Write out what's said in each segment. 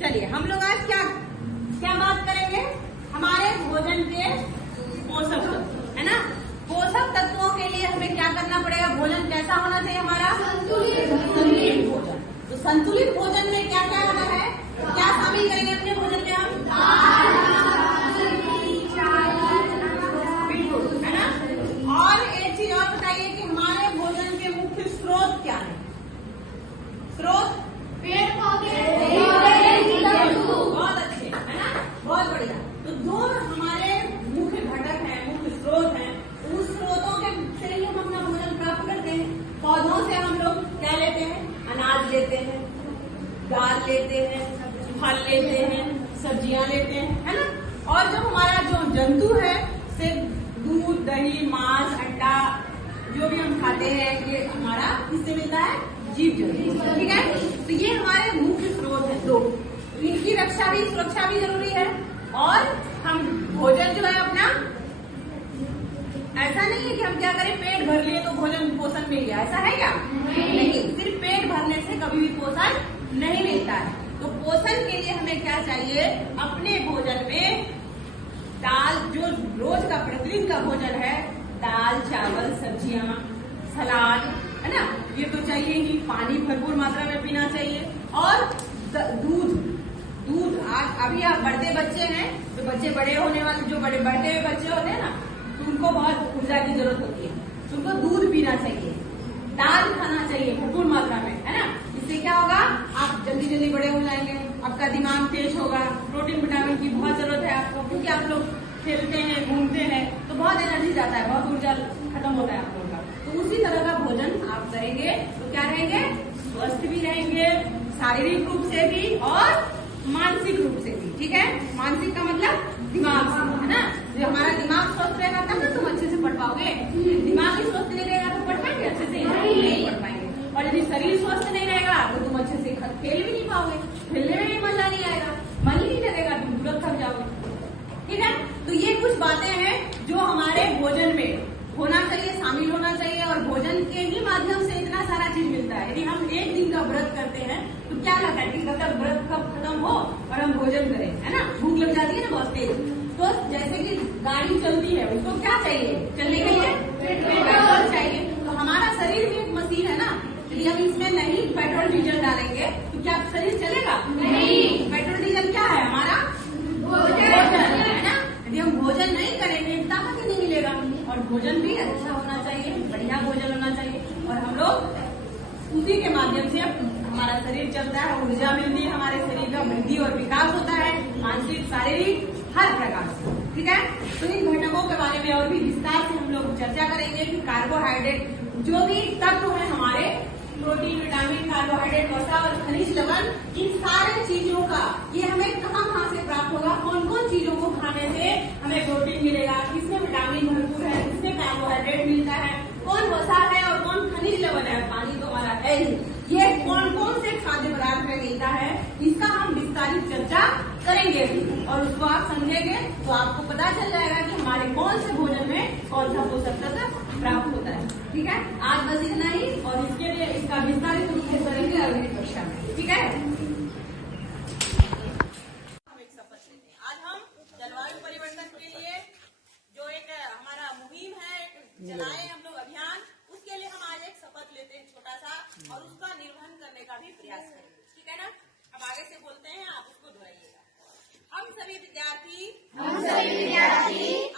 चलिए हम लोग आज क्या क्या बात करेंगे, हमारे भोजन के पोषक तत्व है ना। पोषक तत्वों के लिए हमें क्या करना पड़ेगा, भोजन कैसा होना चाहिए हमारा, संतुलित भोजन। तो संतुलित भोजन में क्या क्या होना है, क्या शामिल करेंगे अपने भोजन में हम, बिल्कुल है ना। और एक चीज और बताइए कि हमारे भोजन के मुख्य स्रोत क्या है, स्रोत पेड़ पौधे, बहुत अच्छे है ना, बहुत बढ़िया। तो दो हमारे मुख्य घटक हैं, मुख्य स्रोत हैं, उस स्रोतों के से ही हम अपना भोजन प्राप्त करते हैं। पौधों से हम लोग क्या लेते हैं, अनाज लेते हैं, दाल लेते हैं, फल लेते हैं, सब्जियां लेते हैं, है ना। और जो हमारा जो जंतु है, सिर्फ दूध, दही, मांस, अंडा जो भी हम खाते हैं, ये हमारा किससे मिलता है, जीव जंतु, ठीक है। तो ये हमारे मुख्य स्रोत है दो, इनकी रक्षा भी, सुरक्षा भी जरूरी है। और हम भोजन जो है अपना, ऐसा नहीं है कि हम क्या करें, पेट भर लिए तो भोजन पोषण मिल गया, ऐसा है क्या, नहीं। सिर्फ पेट भरने से कभी भी पोषण नहीं मिलता है। तो पोषण के लिए हमें क्या चाहिए, अपने भोजन में दाल, जो रोज का प्रतिदिन का भोजन है, दाल, चावल, सब्जियां, सलाद, है ना, ये तो चाहिए ही। पानी भरपूर मात्रा में पीना चाहिए। और दूध, आज अभी आप बढ़ते बच्चे हैं, तो बच्चे बड़े होने वाले, जो बढ़ते हुए बच्चे होते हैं ना, तो उनको बहुत ऊर्जा की जरूरत होती है, तो उनको दूध पीना चाहिए, दाल खाना चाहिए भरपूर मात्रा में, है ना। इससे क्या होगा, आप जल्दी जल्दी बड़े हो जाएंगे, आपका दिमाग तेज होगा। प्रोटीन विटामिन की बहुत जरूरत है आपको, क्योंकि आप लोग खेलते हैं, घूमते हैं, तो बहुत एनर्जी जाता है, बहुत ऊर्जा खत्म होता है आप लोगों का। तो उसी तरह का भोजन आप करेंगे तो क्या रहेंगे, स्वस्थ भी रहेंगे, शारीरिक रूप से भी और मानसिक रूप से भी, ठीक है। मानसिक का मतलब दिमाग से, है ना। जो हमारा दिमाग स्वस्थ रहेगा तब ना तुम अच्छे से पढ़ पाओगे। दिमाग ही स्वस्थ नहीं रहेगा तो पढ़ पाएंगे अच्छे से, नहीं पढ़ पाएंगे। और यदि शरीर स्वस्थ नहीं रहेगा तो तुम अच्छे से खेल भी नहीं पाओगे, खेलने में भी मजा नहीं आएगा, मन ही नहीं लगेगा, तुम तुरंत थक जाओगे, ठीक है। तो ये कुछ बातें हैं जो हमारे भोजन में होना चाहिए, शामिल होना चाहिए। और भोजन के ही माध्यम से इतना सारा चीज मिलता है। यदि हम एक दिन का व्रत करते हैं तो क्या लगता है कि व्रत कब खत्म हो और हम भोजन करें, है ना, भूख लग जाती है ना बहुत तेज। तो जैसे कि गाड़ी चलती है, उसको क्या चाहिए, चलने के लिए पेट्रोल चाहिए। तो हमारा शरीर भी एक मशीन है ना, यदि हम इसमें नहीं पेट्रोल डीजल डालेंगे तो क्या शरीर चलेगा, नहीं। पेट्रोल डीजल क्या है, हमारा भोजन, है ना। यदि हम भोजन नहीं करेंगे ताकत ही नहीं मिलेगा। और भोजन भी अच्छा होना चाहिए, बढ़िया भोजन होना चाहिए, और हम लोग उसी के माध्यम से हमारा शरीर चलता है, ऊर्जा मिलती है, हमारे शरीर का वृद्धि और विकास होता है, मानसिक, शारीरिक, हर प्रकार से, ठीक है। तो इन घटकों के बारे में और भी विस्तार से हम लोग चर्चा करेंगे कि कार्बोहाइड्रेट जो भी तत्व है हमारे, प्रोटीन, विटामिन, कार्बोहाइड्रेट, वसा और खनिज लवण, इन सारे चीजों का ये हमें कहाँ से प्राप्त होगा, कौन कौन चीजों को खाने से हमें प्रोटीन मिलेगा, किसमें विटामिन भरपूर है, किसमें कार्बोहाइड्रेट मिलता है, कौन वसा है और कौन खनिज लवण है, पानी तो हमारा है ही, ये कौन कौन से खाद्य पदार्थ में मिलता है, इसका हम विस्तारित चर्चा करेंगे। और उसको आप समझेंगे तो आपको पता चल जाएगा कि हमारे कौन से भोजन में कौन सा पोषक तत्व प्राप्त होता है, ठीक है। आज बस इतना ही, और इसके लिए इसका विस्तारित रूप से करेंगे अगली कक्षा में, ठीक है। हम एक शपथ लेते हैं। आज हम जलवायु परिवर्तन के लिए जो एक हमारा मुहिम है, चलाए हम लोग अभियान, उसके लिए हम आज एक शपथ लेते हैं छोटा सा, और उसका निर्वहन करने का भी प्रयास करेंगे, ठीक है ना। अब आगे से बोलते हैं, आप उसको दोहराइएगा। हम सभी विद्यार्थी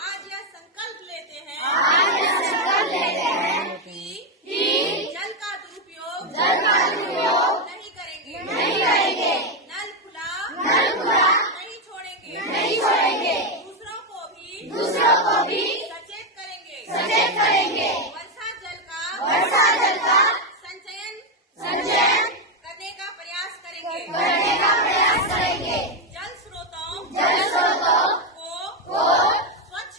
आज यह संकल्प लेते हैं कि जल का दुरुपयोग नहीं करेंगे, नल खुला नहीं छोड़ेंगे, दूसरों को भी सचेत करेंगे, वर्षा जल का संचयन करने का प्रयास करेंगे, जल स्रोतों को स्वच्छ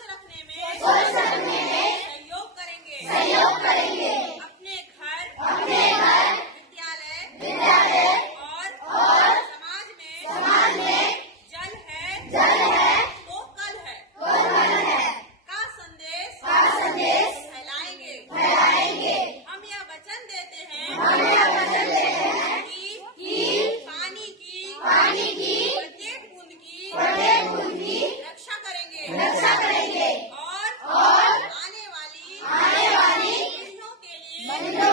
जिंदाबाद।